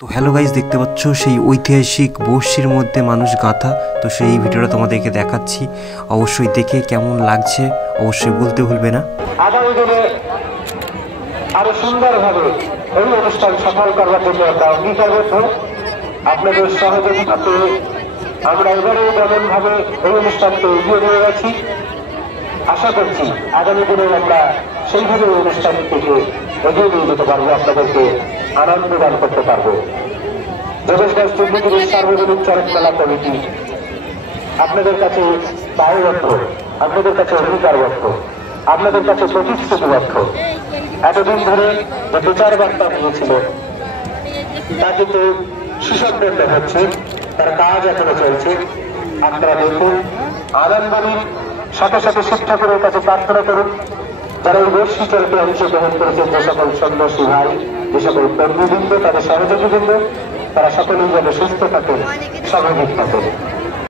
তো hello guys, দেখতে পাচ্ছ সেই ঐতিহাসিক বর্ষির মধ্যে মানুষ গাঁথা। তো সেই ভিডিওটা তোমাদেরকে দেখাচ্ছি, অবশ্যই দেখে কেমন লাগছে অবশ্যই বলতে ভুলবে না। আগামী দিনে আরো সুন্দরভাবে এই অনুষ্ঠান সফল করার জন্য আমরা অঙ্গীকারবদ্ধ। আপনাদের সহযোগিতাতে আমরা এবারে যেমনভাবে এই অনুষ্ঠানকে এগিয়ে নিয়ে গেছি, আশা করছি আগামী দিনে আমরা সেইভাবে এই অনুষ্ঠানটিকে এগিয়ে নিয়ে যেতে পারবো, আপনাদেরকে আনন্দ দান করতে পারবো। যোগেশগঞ্জ দুর্নীতির সার্বজনীন চরক মেলা কমিটি আপনাদের কাছে দায়বদ্ধ, আপনাদের কাছে অঙ্গীকারবদ্ধ, আপনাদের কাছে প্রতিশ্রুতিবদ্ধ। এতদিন ধরে যে প্রচার বার্তা দিয়েছিল তা কিন্তু সুসম্পন্ন হচ্ছে, তার কাজ এখনো চলছে। আপনারা দেখুন, আনন্দ নিন, সাথে সাথে শিব ঠাকুরের কাছে প্রার্থনা করুন। যারা এই বর্ষি চরকে অংশগ্রহণ করেছেন, যে সকল সন্ন্যাসী ভাই, যে সকল কর্মীবৃন্দ, তাদের সহযোগীবৃন্দ, তারা সকলেই যেন সুস্থ থাকেন, স্বাভাবিক থাকেন।